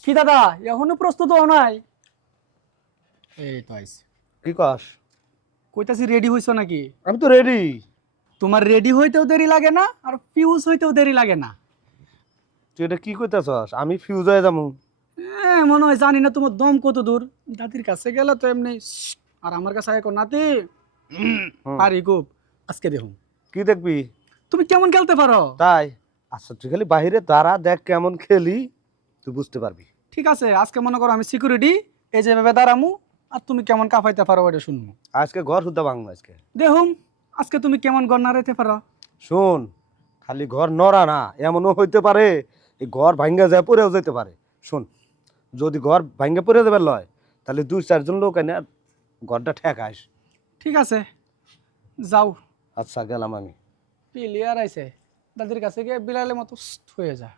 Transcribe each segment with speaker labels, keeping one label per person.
Speaker 1: কি দাদা এখনো প্রস্তুত হও নাই? এই তো আইছি।
Speaker 2: কি কস?
Speaker 1: কইতাছি রেডি হইছো নাকি?
Speaker 2: আমি তো রেডি।
Speaker 1: তোমার রেডি হইতেও দেরি লাগে না আর ফিউজ হইতেও দেরি লাগে না।
Speaker 2: তুই এটা কি কইতাছস? আমি ফিউজ হয়ে যাবো?
Speaker 1: মনে হয় জানি না তোমার দম কত দূর। দাদির কাছে গেলে তো এমনি আর আমার কাছে এখন নাতি পারি খুব। আজকে দেখুন
Speaker 2: কি দেখবি?
Speaker 1: তুমি কেমন খেলতে পারো।
Speaker 2: তাই? আচ্ছা তুই খালি বাহিরে দাঁড়া, দেখ কেমন খেলি, তুই বুঝতে পারবি।
Speaker 1: ঠিক আছে আজকে মনে করো আমি সিকিউরিটি, এই যে ভেবে দাঁড়ামু আর তুমি কেমন কাফাইতে পারো ওটা শুনবো।
Speaker 2: আজকে ঘর শুদ্ধা ভাঙবো আজকে।
Speaker 1: দেখুন আজকে তুমি কেমন গন্না রেতে পারো।
Speaker 2: শোন, খালি ঘর নড়া না, এমনও হইতে পারে এই ঘর ভাঙ্গা যায় পড়েও যেতে পারে। শোন, যদি ঘর ভাঙ্গা পড়ে যাবে লয়, তাহলে 2-4 জন লোক এনে ঘরটা ঠেকাইস।
Speaker 1: ঠিক আছে যাও।
Speaker 2: আচ্ছা গেলাম আমি।
Speaker 1: প্লেয়ার আইছে, দাদির কাছে গিয়ে বিলালের মতো হয়ে যা।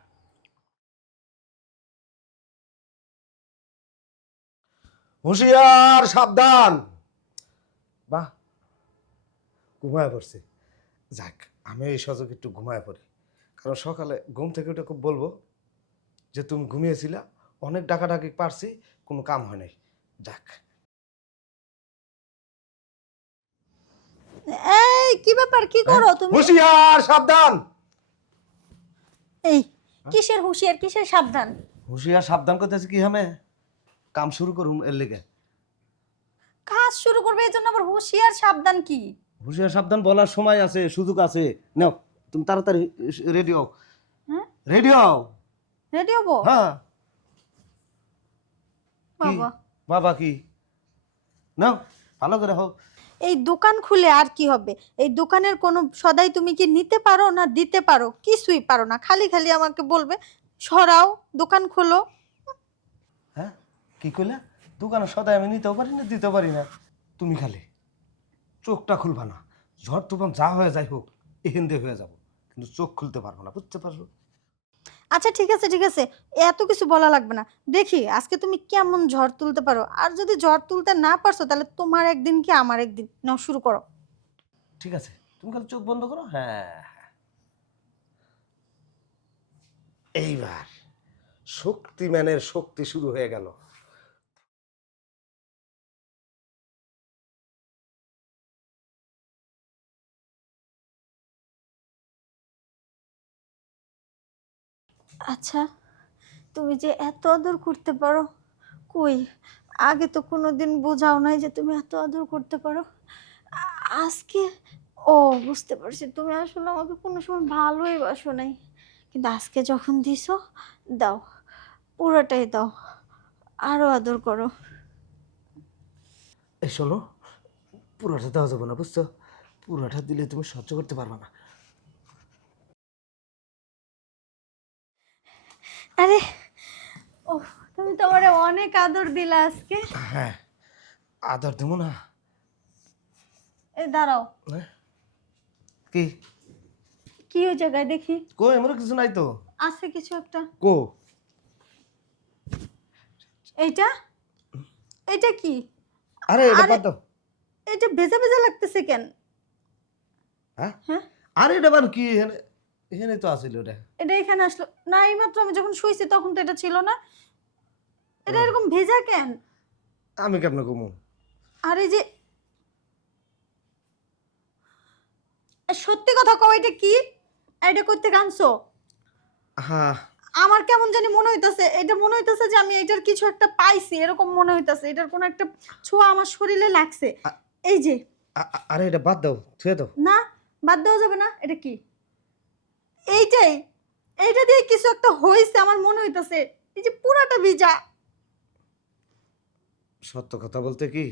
Speaker 2: হুঁশিয়ার, সাবধান। বাহ, ঘুমায় পড়ছে। যাক, আমি এই সুযোগ একটু ঘুমায় পড়ি, কারণ সকালে ঘুম থেকে উঠে খুব বলবো যে তুমি ঘুমিয়েছিলা, অনেক ডাকাডাকি পারছি, কোনো কাম হয় নাই। যাক।
Speaker 3: এই কি ব্যাপার, কি করো তুমি?
Speaker 2: হুঁশিয়ার, সাবধান।
Speaker 3: এই কিসের হুঁশিয়ার, কিসের সাবধান?
Speaker 2: হুঁশিয়ার সাবধান করতেছি কি হামে, কাম শুরু করুম এর লেগে।
Speaker 3: কাজ শুরু করবে এই জন্য আবার হুঁশিয়ার সাবধান কি?
Speaker 2: হুঁশিয়ার সাবধান বলার সময় আছে, সুযোগ আছে। নাও তুমি তাড়াতাড়ি রেডি হও।
Speaker 3: হ্যাঁ
Speaker 2: রেডি হও।
Speaker 3: রেডি হবো?
Speaker 2: হ্যাঁ। কি?
Speaker 3: বাবা
Speaker 2: বাবা কি? নাও ভালো করে হও।
Speaker 3: এই দোকান খুলে আর কি হবে? এই দোকানের কোনো সদাই তুমি কি নিতে পারো না দিতে পারো? কিছুই পারো না, খালি খালি আমাকে বলবে সরাও, দোকান খোলো।
Speaker 2: হ্যাঁ কি কইলা? দোকানে সদাই আমি নিতেও পারি না, দিতেও পারি না। তুমি খালি চোখটা খুলবা না। ঝড় তুফান যা হয়ে যাই হোক, এখান দিয়ে হয়ে যাব, কিন্তু চোখ খুলতে পারবো না, বুঝতে পারছো?
Speaker 3: আচ্ছা ঠিক আছে ঠিক আছে, এত কিছু বলা লাগবে না। দেখি আজকে তুমি কেমন ঝড় তুলতে পারো। আর যদি ঝড় তুলতে না পারছো তাহলে তোমার একদিন কি আমার একদিন। নাও শুরু করো।
Speaker 2: ঠিক আছে, তুমি খালি চোখ বন্ধ করো। হ্যাঁ, এইবার শক্তিম্যানের শক্তি শুরু হয়ে গেল।
Speaker 3: আচ্ছা, তুমি যে এত আদর করতে পারো, কই আগে তো কোনোদিন বোঝাও নাই যে তুমি এত আদর করতে পারো। আজকে ও বুঝতে পারছি, তুমি আসলে আমাকে কোনো সময় ভালোই বাসো নাই, কিন্তু আজকে যখন দিছো, দাও, পুরোটাই দাও, আরো আদর করো।
Speaker 2: এই শোনো, পুরোটা দেওয়া যাবে না, বুঝছো? পুরোটা দিলে তুমি সহ্য করতে পারবে না।
Speaker 3: আরে ও, তুমি তো আমারে অনেক আদর দিলা আজকে।
Speaker 2: হ্যাঁ, আদর দেবো না?
Speaker 3: এই দাঁড়াও,
Speaker 2: হ্যাঁ? কি?
Speaker 3: কি ওই জায়গায় দেখি?
Speaker 2: কো এমন কিছু নাই তো।
Speaker 3: আছে কিছু একটা।
Speaker 2: কো?
Speaker 3: এইটা, এইটা কি?
Speaker 2: আরে এটা
Speaker 3: আরে
Speaker 2: বাদ দাও।
Speaker 3: এটা ভেজা ভেজা লাগতেছে কেন?
Speaker 2: হ্যাঁ?
Speaker 3: হ্যাঁ,
Speaker 2: আরে এটা বাদ কি, এখানে এখানে তো আছিল ওটা।
Speaker 3: এটা এখানে আসলো না, এইমাত্র আমি যখন শুইছি তখন তো এটা ছিল না। এটা এরকম ভেজা কেন?
Speaker 2: আমি কেমনে কমু?
Speaker 3: আর এই যে সত্যি কথা কও, এটা কি? এটা করতে আনছো?
Speaker 2: হ্যাঁ।
Speaker 3: আমার কেমন জানি মনে হইতাছে, এটা মনে হইতাছে যে আমি এটার কিছু একটা পাইছি, এরকম মনে হইতাছে এটার কোনো একটা ছোঁয়া আমার শরীরে লাগছে। এই যে
Speaker 2: আরে এটা বাদ দাও, ছুঁয়ে দাও।
Speaker 3: না, বাদ দেওয়া যাবে না। এটা কি? এইটাই, এইটা দিয়ে কিছু একটা হইছে আমার মনে হইতাছে। এই যে পুরাটা ভিজা।
Speaker 2: সত্য কথা বলতে কি,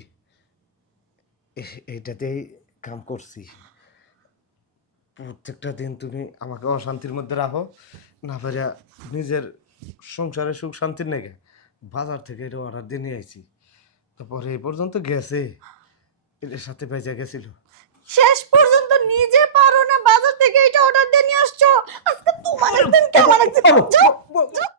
Speaker 2: এইটাতেই কাম করছি। প্রত্যেকটা দিন তুমি আমাকে অশান্তির মধ্যে রাখো, না পারিয়া নিজের সংসারে সুখ শান্তির নেগে বাজার থেকে এটা অর্ডার দিয়ে নিয়ে আইছি। তারপরে এই পর্যন্ত গেছে, এটার সাথে বেঁচে গেছিল।
Speaker 3: শেষ পর্যন্ত নিজে পারো না, বাজার থেকে এটা অর্ডার দিয়ে নিয়ে আসছো। আজকে তোমার একদিন কেমন একদিন। যাও, যাও।